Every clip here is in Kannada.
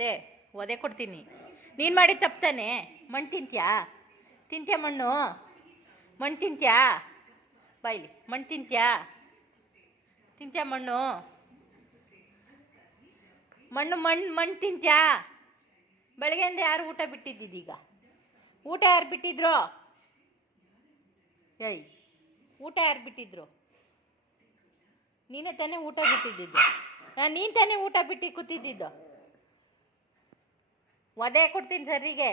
ಒದೆ ಒದೆ ಕೊಡ್ತೀನಿ. ನೀನು ಮಾಡಿ ತಪ್ತಾನೆ. ಮಣ್ಣು ತಿಂತ್ಯಾ? ತಿಂತ್ಯಾ ಮಣ್ಣು? ಮಣ್ಣು ತಿಂತ್ಯಾ? ಬಾಯ್ಲಿ ಮಣ್ಣು ತಿಂತ್ಯಾ? ತಿಂತ್ಯಾ ಮಣ್ಣು? ಮಣ್ಣು ಮಣ್ಣು ಮಣ್ಣು ತಿಂತ್ಯಾ? ಬೆಳಗ್ಗೆಯಿಂದ ಯಾರು ಊಟ ಬಿಟ್ಟಿದ್ದೀಗ? ಊಟ ಯಾರು ಬಿಟ್ಟಿದ್ರು? ಏಯ್, ಊಟ ಯಾರು ಬಿಟ್ಟಿದ್ರು? ನೀನೇ ತಾನೇ ಊಟ ಬಿಟ್ಟಿದ್ದಿದ್ದು. ನೀನು ತಾನೇ ಊಟ ಬಿಟ್ಟು ಕೂತಿದ್ದಿದ್ದು. ಒದೆ ಕೊಡ್ತೀನಿ ಸರಿಗೆ.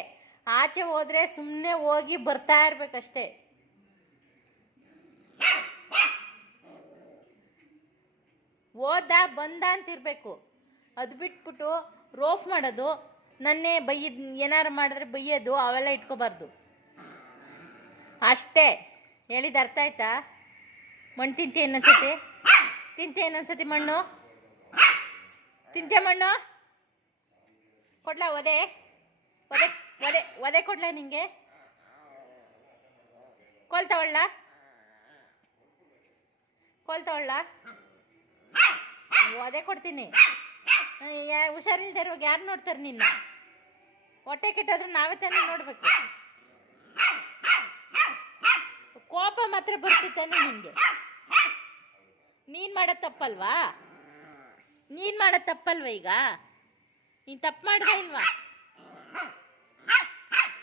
ಆಚೆ ಹೋದರೆ ಸುಮ್ಮನೆ ಹೋಗಿ ಬರ್ತಾ ಇರ್ಬೇಕಷ್ಟೇ. ಓದ ಬಂದ ಅಂತಿರ್ಬೇಕು. ಅದು ಬಿಟ್ಬಿಟ್ಟು ರೋಫ್ ಮಾಡೋದು, ನನ್ನೇ ಬೈಯ್ಯದ್ ಏನಾರು ಮಾಡಿದ್ರೆ ಬೈಯೋದು ಅವೆಲ್ಲ ಇಟ್ಕೋಬಾರ್ದು ಅಷ್ಟೇ. ಹೇಳಿದ ಅರ್ಥ ಆಯ್ತಾ? ಮಣ್ಣು ತಿಂತೆ ಇನ್ನೊಂದ್ಸತಿ? ತಿಂತೆ ಇನ್ನೊಂದ್ಸತಿ ಮಣ್ಣು? ತಿಂತೆ ಮಣ್ಣು? ಕೊಡ್ಲಾ ಒದೆ? ಒದೆ ಒದೆ ಒದೆ ಕೊಡ್ಲಾ ನಿಂಗೆ? ಕೋಲ್ ತಗೊಳ್ಳ? ಕೋಲ್ ತಗೊಳ್ಳ? ಒದೆ ಕೊಡ್ತೀನಿ. ಹುಷಾರಿಲ್ದೇ ಇರುವಾಗ ಯಾರು ನೋಡ್ತಾರೆ ನಿನ್ನ? ಹೊಟ್ಟೆ ಕೆಟ್ಟೋದ್ರೆ ನಾವೇ ತಾನೇ ನೋಡ್ಬೇಕು. ಕೋಪ ಮಾತ್ರ ಬರ್ತಿತ್ತಾನೆ ನಿನಗೆ. ನೀನು ಮಾಡೋದು ತಪ್ಪಲ್ವಾ? ನೀನು ಮಾಡೋದು ತಪ್ಪಲ್ವ? ಈಗ ನೀನು ತಪ್ಪು ಮಾಡ್ದೆ ಇಲ್ವಾ?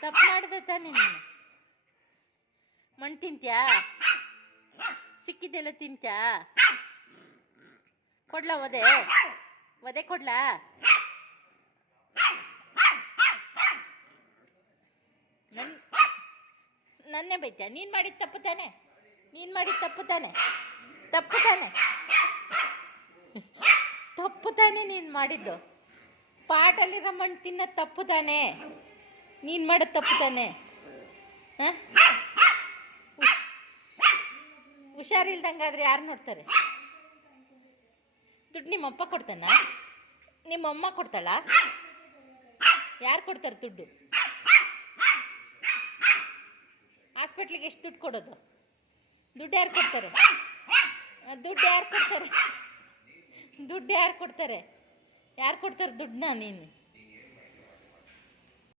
ತಪ್ಪು ಮಾಡಿದೆ ತಾನೆ ನೀನು. ಮಣ್ಣು ತಿಂತ್ಯಾ? ಸಿಕ್ಕಿದ್ದೆಲ್ಲ ತಿಂತ್ಯಾ? ಕೊಡ್ಲಾ ಒದೆ? ಒದೆ ಕೊಡ್ಲಾ? ನನ್ನೇ ಬೈತ್ಯಾ? ನೀನು ಮಾಡಿದ ತಪ್ಪು ತಾನೆ? ನೀನು ಮಾಡಿದ ತಪ್ಪು ತಾನೆ? ತಪ್ಪು ತಾನೆ? ತಪ್ಪು ತಾನೆ ನೀನು ಮಾಡಿದ್ದು? ಪಾಟಲ್ಲಿರೋ ಮಣ್ಣು ತಿನ್ನೋದು ತಪ್ಪು ತಾನೆ? ನೀನು ಮಾಡೋದು ತಪ್ಪು ತಾನೆ? ಹಾಂ, ಹುಷಾರಿಲ್ದಂಗಾದ್ರೆ ಯಾರು ನೋಡ್ತಾರೆ? ದುಡ್ಡು ನಿಮ್ಮಪ್ಪ ಕೊಡ್ತಾನ? ನಿಮ್ಮಮ್ಮ ಕೊಡ್ತಾಳ? ಯಾರು ಕೊಡ್ತಾರೆ ದುಡ್ಡು? ಹಾಸ್ಪಿಟ್ಲಿಗೆ ಎಷ್ಟು ದುಡ್ಡು ಕೊಡೋದು? ದುಡ್ಡು ಯಾರು ಕೊಡ್ತಾರೆ? ದುಡ್ಡು ಯಾರು ಕೊಡ್ತಾರೆ? ದುಡ್ಡು ಯಾರು ಕೊಡ್ತಾರೆ? ಯಾರು ಕೊಡ್ತಾರೆ ದುಡ್ಡನ್ನ? ನೀನು